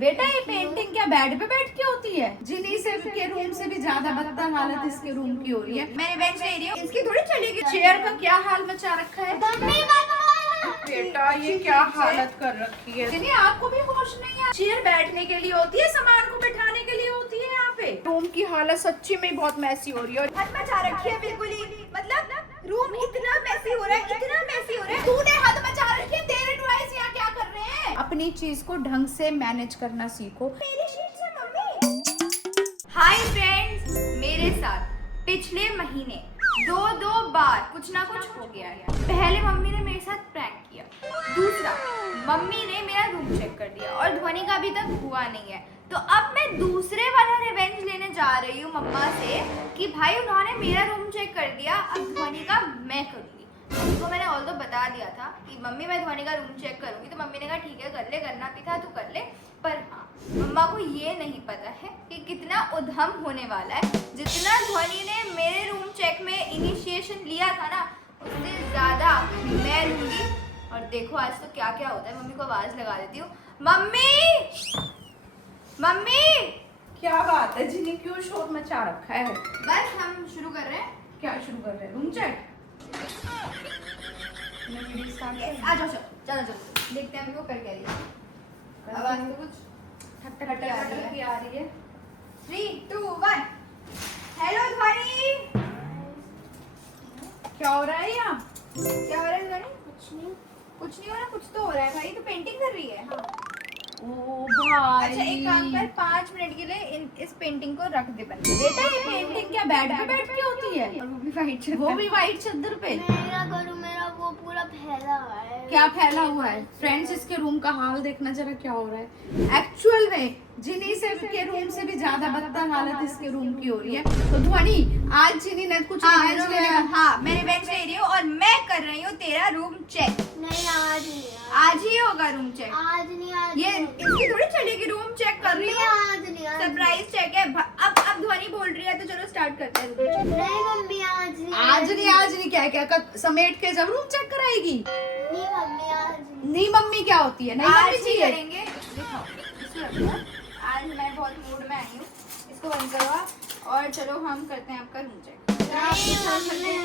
बेटा ये पेंटिंग क्या बेड पे बैठ के होती है? जिनी सिर्फ के रूम से भी ज्यादा बदतर हालत इसके रूम की हो रही है। मैंने बेंच ले रही हूँ, इसकी थोड़ी चलेगी। चेयर का क्या हाल मचा रखा है? बेटा ये क्या हालत कर रखी है? जिन्हें आपको भी होश नहीं है। चेयर बैठने के लिए होती है, सामान को बैठाने के लिए होती है। यहाँ पे रूम की हालत सच्ची में बहुत मैसी हो रही है। हद मचा रखी है बिल्कुल ही, मतलब रूम इतना मैसी हो रहा है, इतना मैसी हो रहा है। तूने हद मचा रखी है। तेरे टॉयज यहाँ क्या कर रहे हैं? अपनी चीज को ढंग से मैनेज करना सीखो। मेरी शीट्स है मम्मी। हाय फ्रेंड्स, मेरे साथ पिछले महीने दो बार कुछ ना कुछ हो गया है। पहले मम्मी ने मेरे साथ प्रैंक किया, दूसरा मम्मी ने मेरा रूम चेक कर दिया और ध्वनि का अभी तक हुआ नहीं है। तो अब मैं दूसरे वाला रिवेंज लेने जा रही हूँ मम्मा से कि भाई उन्होंने मेरा रूम चेक कर दिया, अब ध्वनि का मैं करूँगी। उनको मैंने ऑल तो बता दिया था कि मम्मी मैं ध्वनि का रूम चेक करूँगी, तो मम्मी ने कहा ठीक है कर ले, करना भी था तो कर ले। पर हाँ, मम्मा को ये नहीं पता है कि कितना उद्यम होने वाला है। जितना ध्वनि ने मेरे रूम चेक में इनिशिएशन लिया था ना, उससे ज़्यादा मैं लूँगी। और देखो आज तो क्या क्या होता है। मम्मी को आवाज़ लगा देती हूँ, मम्मी मम्मी। क्या बात है जिन्हें क्यों शोर मचा रखा है? बस हम शुरू कर रहे हैं। क्या शुरू कर रहे हैं? Room check. आ जाओ, चलो चलो देखते हैं वो कर क्या रही है। आवाज तो कुछ ठक आ रही है। 3 2 1। हेलो ध्वनि, क्या हो रहा है यहाँ? क्या हो रहा है ध्वनि? कुछ नहीं हो रहा। कुछ तो हो रहा है भाई, तो पेंटिंग कर रही है। ओ भाई। अच्छा एक काम कर, 5 मिनट के लिए इस पेंटिंग को रख दे बंद। बेटा ये पेंटिंग क्या बेड पे बैठ के होती है? और वो भी वाइट चादर। वो भी वाइट चादर पे। मेरा करूँ, मेरा वो पूरा फैला हुआ है। क्या फैला हुआ है? फ्रेंड्स इसके रूम का हाल देखना जरा क्या हो रहा है। एक्चुअल में जिनी सिर्फ के रूम से भी ज्यादा बदतर हालत इसके रूम की हो रही है। तो ध्वनि आज जिनी ने कुछ रिवेंज लेने का। हाँ मैंने बेंच ले रही हूँ और मैं कर रही हूँ तेरा रूम चेक। नहीं आज नहीं, आज ही होगा रूम चेक। आज नहीं, आज ये नहीं। इसकी थोड़ी चलेगी, रूम चेक कर रही हूँ। आज नहीं, आज सरप्राइज चेक है। अब ध्वनि बोल रही है तो चलो स्टार्ट करते हैं रूम चेक। नहीं मम्मी आज नहीं, आज नहीं क्या समेट के जब रूम चेक कराएगी? नहीं मम्मी आज नहीं। नहीं मम्मी क्या होती है? नहीं आज मम्मी ही चाहिए। करेंगे। दिखाओ, इसको रखो। आज मैं बहुत मूड में आई हूँ। इसको बंद करवा और चलो हम करते हैं आपका रूम चेक। नहीं मम्मी।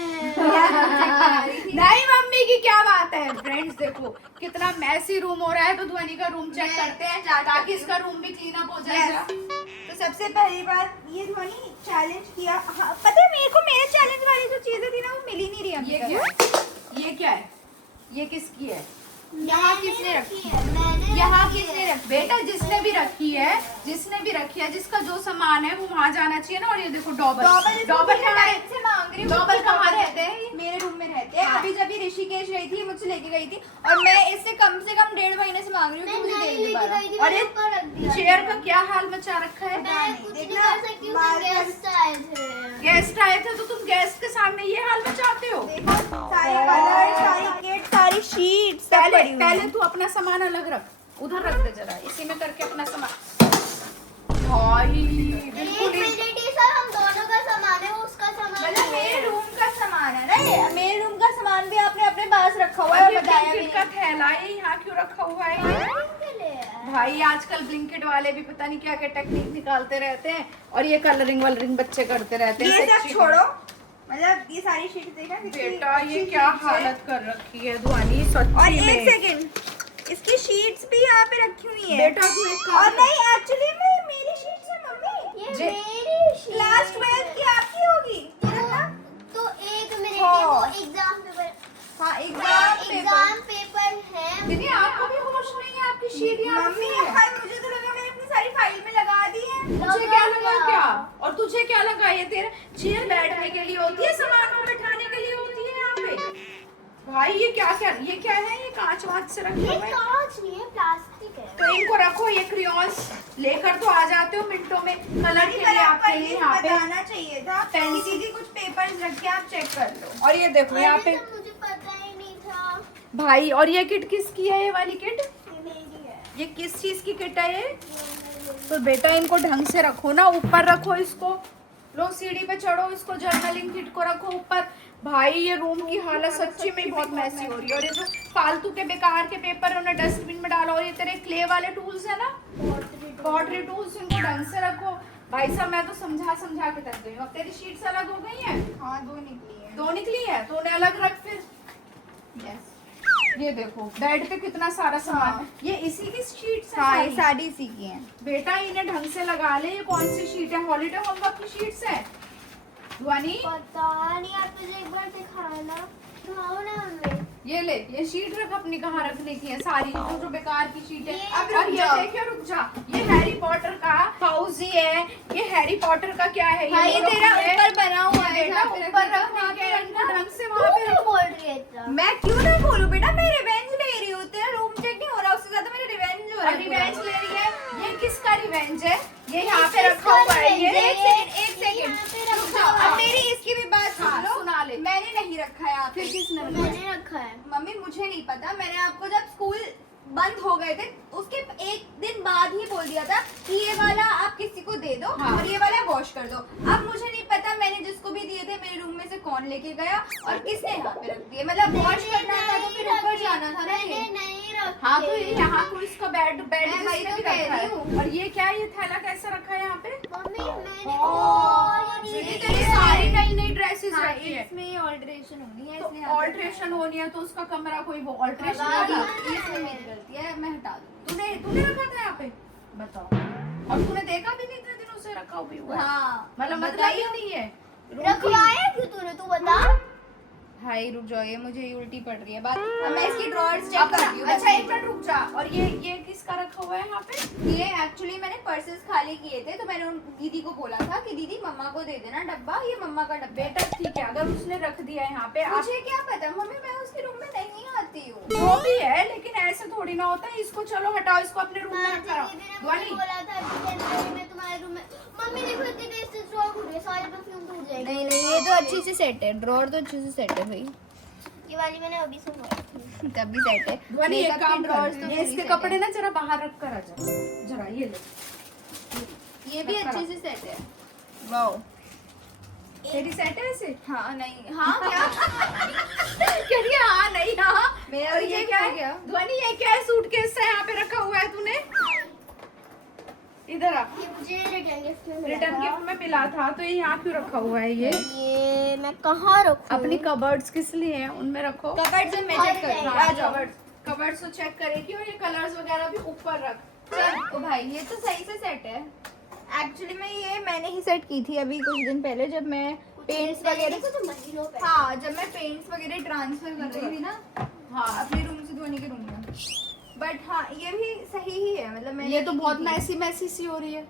नहीं मम्मी की क्या बात है? फ्रेंड्स देखो कितना मैसी रूम हो रहा है, तो ध्वनि का रूम चेक करते हैं ताकि इसका रूम भी क्लीन अप हो जाएगा। तो सबसे पहली बात ये ध्वनि चैलेंज किया। हाँ, पता है मेरे को मेरे चैलेंज वाली जो चीजें थी ना वो मिली नहीं रही अभी ये तक। क्या है? ये क्या है? ये किसकी है? यहाँ किसने रखी है? मैंने यहाँ रखी किसने है। रखी? बेटा जिसने भी रखी है जिसका जो सामान है वो वहाँ जाना चाहिए ना। और ये देखो डॉबल डॉबल टाइम से मांग रही हूँ। डॉबल कहाँ रहते हैं ये? मेरे रूम में रहते हैं। हाँ। अभी जब ये ऋषिकेश गई थी मुझसे लेके गई थी और मैं इससे कम 1.5 महीने से मांग रही हूँ कि मैं मुझे नहीं दे दे लेके दोबारा। गई थी, और मैंने ये ऊपर रख दिया। चेयर का क्या हाल मचा रखा है? मैं कुछ नहीं देखना, कर सकती हूँ, बार- गेस्ट आए थे। गेस्ट आए थे तो तुम गेस्ट के सामने ये हाल मचाते हो? देखो सारे कलर, सारी किट, सारी शीट सब पड़ी हुई हैं। पहले तू अपना सामान अलग रख, उधर रख दे जरा, इसी में करके अपना सामान। भाई एक बिल्कुल ही मिनट ही सर, हम दोनों का सामान है, उसका सामान मतलब नहीं है। मेरे रूम का सामान है ना ये। मेरे रूम का सामान भी आपने अपने पास रखा हुआ है और बताया भी ब्लिंकिट का नहीं। थैला है यहाँ क्यों रखा हुआ है? के लिए है। भाई आजकल ब्लिंकिट वाले भी पता नहीं क्या क्या टेक्निक निकालते रहते हैं और ये कलरिंग वलरिंग बच्चे करते रहते हैं। ये सब सच्ची छोड़ो, मतलब ये सारी शीट देखा कितनी बेटा ये अच्छी क्या sheets है। हालत कर रखी है ध्वनि और सच्ची एक में। सेकंड, इसकी शीट्स भी यहाँ पे रखी हुई है। बेटा तू एक काम और कर। नहीं एक्चुअली में मेरी शीट्स है मम्मी। ये जे- मेरी sheet क्लास है। 12 की आपकी होगी। ये रखना। तो एक मिनट हाँ। है, वो एग्जाम पेपर, हाँ एग्जाम एग्जाम पेपर है। दीदी आपको भी होश नहीं है? आपकी शीट यहाँ मम्मी पे है। यार मुझे तो लगा मैंने अपनी सारी फाइल में लगा दी है। तुझे क्या लगा क्या? और तुझे क्या लगा? ये तेरा चेयर बैठने के लिए होती है, सामान को बैठाने के लिए होती है यहाँ पे। भाई ये क्या है? ये कांच वांच से रखे ये हुए हैं। कांच नहीं है, प्लास्टिक है। तो इनको रखो। ये क्रियॉन्स लेकर तो आ जाते हो मिनटों में कलर के लिए आपके लिए यहाँ पे। बताना चाहिए था। किसी की कुछ पेपर्स रख के आप चेक कर लो। और ये देखो यहाँ पे अरे तो मुझे पता ही नहीं था। भाई। और ये किट किसकी है? ये वाली किट ये मेरी है। ये किस चीज की किट है ये? तो बेटा इनको ढंग से रखो ना, ऊपर रखो इसको। लो सीढ़ी पे चढ़ो, इसको जर्नलिंग किट को रखो ऊपर। भाई ये रूम की हालत सच्ची में बहुत मैसी हो रही है। और ये जो फालतू के बेकार के पेपर उन्हें डस्टबिन में डालो। और ये तेरे क्ले वाले टूल्स है ना, पॉटरी टूल्स इनको ढंग से रखो। भाई साहब मैं तो समझा के थक गई हूँ। अब तेरी शीट्स अलग हो गई हैं? हाँ 2 निकली है। 2 निकली है तो उन्हें अलग रख फिर। यस। ये देखो बेड पे कितना सारा सामान। हाँ। ये इसी की शीट्स हाँ ये है सारी इसी की हैं। बेटा इन्हें ढंग से लगा ले। ये कौन सी शीट है? हॉलीडे होमवर्क की शीट्स है ध्वनि। पता नहीं, आप मुझे एक बार दिखाना। दिखाओ ना हमें। ये ले ये शीट रख अपनी कहाँ रखने की है सारी जो बेकार की शीट है। ये अब रुक ये जाओ। देखिए रुक जा। ये हैरी पॉटर का पाउजी है। ये हैरी पॉटर का क्या है? हाँ ये मोनो तेरा है। ऊपर बना हुआ है। बेटा जहाँ पे ऊपर रखना है, रखने के वहाँ पे इनको रखना। ढंग से तू वहाँ पे क्यों बोल रही है इतना? मैं क्यों ना बोलूं बेटा, मैं रिवेंज ले रही हूँ। तेरा रूम चेक नहीं हो रहा, उससे ज्यादा मेरा रिवेंज हो रहा है। रिवेंज ले रही है। ये किसका रिवेंज है? ये यहाँ पे रखा हुआ है। ये एक यहाँ सेकंड पे रुक रखा जाओ। हुआ अब है। मेरी इसकी भी बात हाँ, सुन लो। सुना ले। मैंने नहीं रखा है यहाँ पे। फिर किसने रखा है? मैंने रखा है। मम्मी मुझे नहीं पता, मैंने आपको जब स्कूल बंद हो गए थे उसके एक दिन बाद ही बोल दिया था कि ये वाला आप किसी को दे दो। हाँ। और ये वाला वॉश कर दो। अब मुझे नहीं पता मैंने जिसको भी दिए थे मेरे रूम में से कौन लेके गया और किसने यहाँ पे रख दिए। मतलब वॉश करना था तो फिर ऊपर जाना था ना। मैंने ये नहीं रखा। हाँ तो ये यहाँ को इसका बेड मैं वही जिसने तो भी कह रखा रही है। हूँ। और ये क्या है? ये थैला कैसे रखा है यहाँ पे? मम्मी मैंने ये तेरी सारी नई ड्रेसेस हाँ, रखी है। इसमें ऑल्टरेशन होनी है, तो इसलिए यहाँ पे ऑल्ट्रेशन होनी है तो उसका कमरा कोई वो ऑल्ट्रेशन हटा होगा। दी। इसमें मेरी गलती है, मैं हटा दूंगी। तूने रखा था यहाँ पे? बताओ। और तूने देखा भी नहीं इतने दिनों से रखा भी हुआ है? हाँ मतलब बताइए। ही नहीं है। रखवाया क्यों तूने? तू बता। भाई रुक जाओ, ये मुझे उल्टी पड़ रही है बात। अब मैं इसकी ड्रॉर्स चेक कर रही हूँ। अच्छा एक मिनट रुक जा। और ये किसका रखा हुआ है यहाँ पे? ये एक्चुअली मैंने पर्सेस खाली किए थे तो मैंने उन दीदी को बोला था कि दीदी मम्मा को दे देना डब्बा, ये मम्मा का डब्बा है। बेटा ठीक है अगर उसने रख दिया है यहाँ पे आप मुझे क्या पता मम्मी, मैं उसके रूम में नहीं आती हूँ। वो भी है लेकिन ऐसे थोड़ी ना होता है। इसको चलो हटाओ, इसको अपने रूम में रखा रहो। दीदी ने मुझे ध्वनि बोला था कि जनवरी में तुम्हारे रूम में। मम्मी देखो इतनी देर से स्टॉक हो रही है, सारे परफ्यूम टूट जाएंगे। नहीं नहीं, ये तो अच्छी से सेट है, ड्रॉर तो अच्छे से सेट है भाई। ये वाली मैंने अभी से मंगाई। तभी सेट है। ध्वनि एक Makeup के काम drawers कर। तो ये पूरी इसके set कपड़े है। ना जरा बाहर रख कर आ जा जरा। ये ले ये भी रखा अच्छे से सेट है। वाओ। तेरी सेट है ऐसे? हाँ नहीं, हाँ क्या? कह रही है हाँ नहीं हाँ। मेरा और भी ये check क्या हो है? गया। ध्वनि ये क्या है? सूटकेस से यहाँ पे रखा हुआ है तूने? इधर आ। ये मुझे रिटर्न गिफ्ट में मिला रिटर्न था। गिफ्ट में मिला था तो ये यहाँ क्यों रखा हुआ है? ये मैं कहाँ रखूँ? अपनी कबर्ड्स किस लिए हैं उनमें रखो। कबर्ड से मैं और चेक कर रही हूँ। हाँ, आ जाओ। कबर्ड्स को चेक करेगी और ये कलर्स वगैरह भी ऊपर रख। चल ओ भाई, ये तो सही से सेट है। एक्चुअली में ये मैंने ही सेट की थी अभी कुछ दिन पहले जब मैं पेंट्स वगैरह। कुछ महीनों पहले। हाँ जब मैं पेंट्स वगैरह ट्रांसफर कर रही थी ना हाँ अपने रूम से धोनी के रूम में। बट हाँ ये भी सही ही है, मतलब मैंने ये तो की बहुत थी। मैसी सी हो रही है।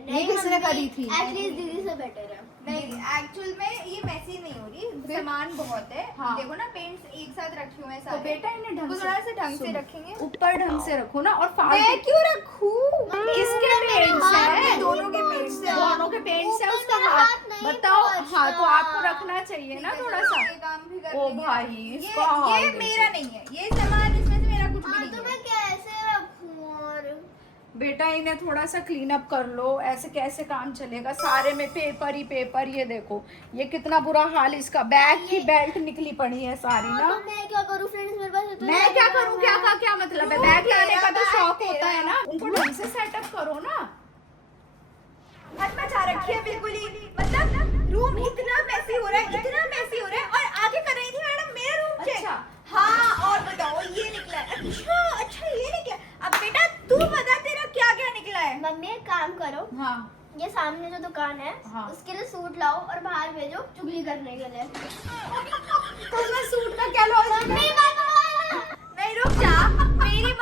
नहीं, किसने मम्मी, करी थी? एटलीस्ट दीदी से बेटर है। नहीं एक्चुअल में ये मैसी नहीं हो रही, सामान बहुत है। हाँ। देखो ना पेंट्स एक साथ रखे हुए हैं तो सारे। बेटा इन्हें ढंग तो से थोड़ा सा ढंग से सुन। रखेंगे। ऊपर ढंग से रखो ना। और मैं फालतू क्यों रखूं? किसके पेंट्स हाथ हैं? में दोनों के पेंट्स हैं। दोनों के पेंट्स हैं। ऊपर उसका मेरा हाथ हाथ नहीं बताओ। पहुंचता। हाँ तो आपको रखना चाहिए ना थोड़ा सा। ये काम भी कर ओ लेंगे। भाई, ये इसका हाल ये देखो। मेरा नहीं है, ये सामान इसमें से मेरा कुछ भी हाँ नहीं तो है। मैं कैसे रखूँ? और बेटा इन्हें थोड़ा सा क्लीन अप कर लो। ऐसे कैसे काम चलेगा? सारे में पेपर ही पेपर। ये देखो ये कितना बुरा हाल। इसका बैग की बेल्ट निकली पड़ी है सारी हाँ, ना। तो मैं क्या करूँ फ्रेंड्स? मेरे पास इतना मैं क्या करूँ? क्या का क्या मतलब है? बैग लाने का तो तेरा शौक बैग होता है तेरा। ना। उनको ढंग से सेटअप करो ना। हद मचा रखी है बिल्कुल ही। मतलब रूम इतना मैसी हो रहा है, इतना मैसी हो रहा है। और आगे कर रही थी मैडम मेरा रूम चेक। अच्छा। हाँ और बताओ ये निकला है। अच्छा ये निकला। अब बेटा तू बता तेरा क्या क्या निकला है। मम्मी एक काम करो, हाँ ये सामने जो दुकान है हाँ। उसके लिए सूट लाओ और बाहर भेजो चुगली करने के लिए। तो मैं सूट का क्या लॉजिक है? नहीं रुक जा। मेरी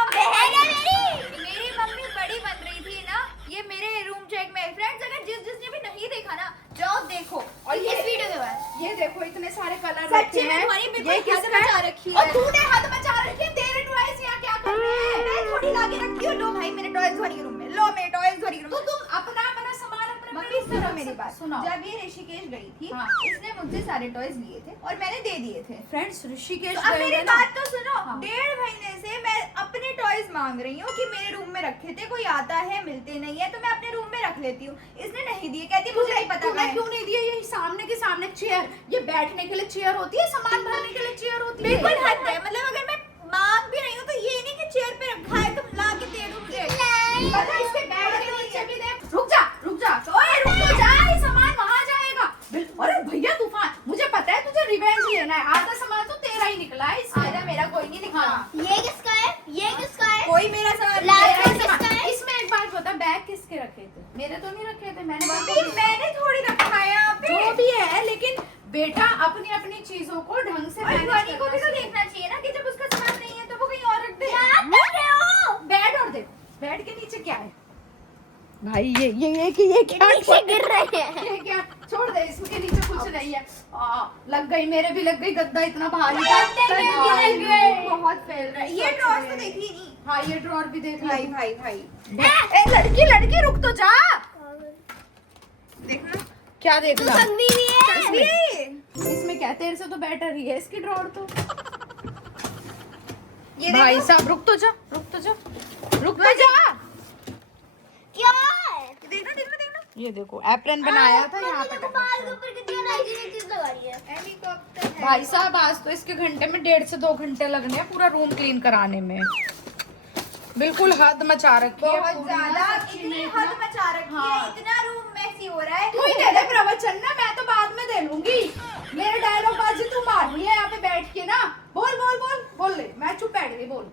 मम्मी बड़ी बन रही थी ना, ये मेरे रूम चेक में। फ्रेंड्स अगर जिसने भी नहीं देखा ना जाओ देखो। और ये इस वीडियो के बाद ये देखो इतने सारे कलर सच्ची रखे में हैं। तुम्हारी बिल्कुल ये हद किसका मचा है? रखी और है। तूने हद मचा रखी है। तेरे टॉयज यहाँ क्या कर रहे हैं? मैं थोड़ी लाके रखती हूँ। लो भाई मेरे टॉयज ध्वनि के रूम में। लो मेरे टॉयज ध्वनि के रूम तो में। तुम अपना अपना सामान अपने मम्मी सुनो मेरी बात। सुनाओ। जब ये ऋषिकेश गई थी हाँ। इसने मुझसे सारे टॉयज लिए थे और मैंने दे दिए थे। फ्रेंड्स ऋषिकेश तो अब गए मेरी थे ना। बात तो सुनो। हाँ। 1.5 महीने से मैं अपने टॉयज मांग रही हूँ कि मेरे रूम में रखे थे, कोई आता है मिलते नहीं है तो मैं अपने रूम में रख लेती हूँ। इसने नहीं दिए, कहती मुझे नहीं पता तूने कहाँ है। क्यों नहीं दिया? ये सामने के सामने चेयर, ये बैठने के लिए चेयर होती है, सामान भरने के लिए चेयर होती है। बिल्कुल हद है। मतलब अगर मैं मांग भी रही हूँ तो ये नहीं कि चेयर पे रखा है तुम ला के दे दो मुझे। मेरे तो नहीं रखे थे, मैंने मम्मी मैंने थोड़ी रखा है यहाँ पे। जो भी है, लेकिन बेटा अपनी अपनी चीजों को ढंग से और मैनेज ध्वनि को करना भी तो सीखो। देखना चाहिए ना कि जब उसका सामान नहीं है तो वो कहीं और रख दे। बेड और दे, बेड के नीचे क्या है भाई? ये क्या नीचे गिर रहे हैं। ये क्या? छोड़ दे, इसके नीचे कुछ नहीं है। लग गई, मेरे भी लग गई, गद्दा इतना भारी था। बहुत फैल रहा है ये ड्रॉर्स तो देखी नहीं। हाँ, ये ड्रॉर भी देख भाई ली। भाई भाई ए, लड़की रुक तो जा। देखना क्या देखना? बंदी भी है। इसमें क्या, तेरे से तो बेटर ही है इसकी ड्रॉर तो। ये भाई देखो साहब रुक तो जा। क्या है? देखना देखना देखना ये देखो, एप्रन बनाया था यहाँ पे। देखो बाल के ऊपर कितनी नाइस चीज लगा रही है। हेलीकॉप्टर है। भाई साहब आज तो इसके घंटे में 1.5 से 2 घंटे लगने हैं पूरा रूम क्लीन कराने में। बिल्कुल हद मचा रखी है बहुत पूरी ज्यादा ना, सच्ची इतनी में हद इतना- मचा रखी हाँ। है। इतना रूम मैसी हो रहा है। तू ही दे दे प्रवचन ना, मैं तो बाद में दे लूंगी। मेरे डायलॉग बाजी तू मार रही है यहाँ पे बैठ के ना। बोल ले, मैं चुप बैठ गई। बोल।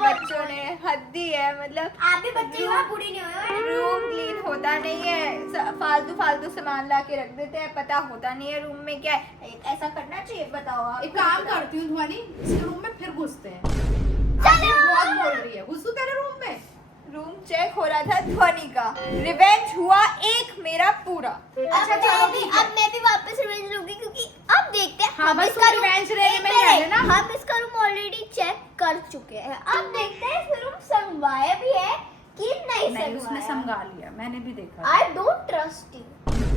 बच्चों ने हद्दी है, मतलब आप भी बच्चे हो, बूढ़ी नहीं हो। रूम क्लीन होता नहीं है। फालतू सामान ला के रख देते हैं, पता होता नहीं है रूम में क्या है। ऐसा करना चाहिए, बताओ आप। एक काम करती हूँ ध्वनि, इस रूम में फिर घुसते हैं। आज ये बहुत बोल रही है, घुसू तेरे रूम में। रूम चेक हो रहा था ध्वनि का। रिवेंज हुआ एक मेरा पूरा। अच्छा, चलो ठीक है। अब मैं भी वापस रिवेंज लूंगी क्योंकि अब देखते हैं। हाँ, हम बस इसका तुम revenge रूम लेने में ही रहने ना। हम इसका रूम ऑलरेडी चेक कर चुके हैं। अब देखते हैं इसका रूम संगवाया भी है कि नहीं नहीं, उसने संगवाया। समझा लिया, मैंने भी देखा। I don't trust you.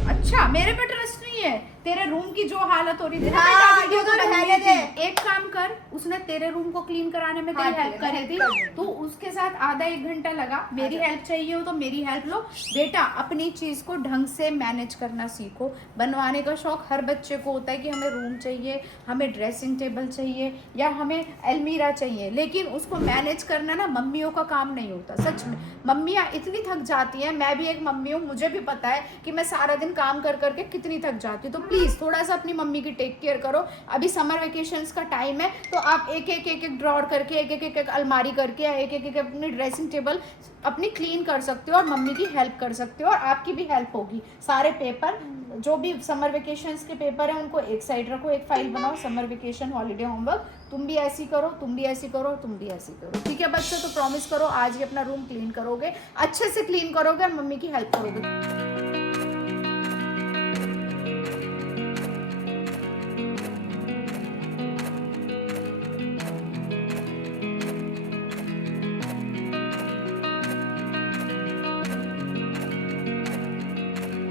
अच्छा, मेरे पे ट्रस्ट नहीं है? तेरे रूम की जो हालत हो रही थी ना, हाँ, बेटा, वीडियो ये तो तो बनानी रहने थी। दे। एक काम कर, उसने तेरे रूम को क्लीन कराने में तेरी हाँ, हेल्प ठीक है, करी मैं थी, कर दूंगी। तो उसके साथ आधा 1 घंटा लगा। मेरी हेल्प चाहिए हो तो मेरी हेल्प लो। बेटा अपनी चीज को ढंग से मैनेज करना सीखो। बनवाने का शौक हर बच्चे को होता है कि हमें रूम चाहिए, हमें ड्रेसिंग टेबल चाहिए या हमें अलमीरा चाहिए, लेकिन उसको मैनेज करना ना मम्मियों का काम नहीं होता। सच में मम्मियाँ इतनी थक जाती हैं। मैं भी एक मम्मी हूँ, मुझे भी पता है कि मैं सारा दिन काम कर करके कितनी थक जाती हूँ। तो प्लीज थोड़ा सा अपनी मम्मी की टेक केयर करो। अभी समर वेकेशंस का टाइम है, तो आप एक ड्रॉर करके, एक अलमारी करके, एक अपनी ड्रेसिंग टेबल अपनी क्लीन कर सकते हो और मम्मी की हेल्प कर सकते हो और आपकी भी हेल्प होगी। सारे पेपर जो भी समर वेकेशंस के पेपर हैं उनको एक साइड रखो, एक फाइल बनाओ, समर वेकेशन हॉलीडे होमवर्क। तुम भी ऐसी करो, तुम भी ऐसी करो, तुम भी ऐसी करो। ठीक है बच्चों, तो प्रॉमिस करो आज ही अपना रूम क्लीन करोगे, अच्छे से क्लीन करोगे और मम्मी की हेल्प करोगे।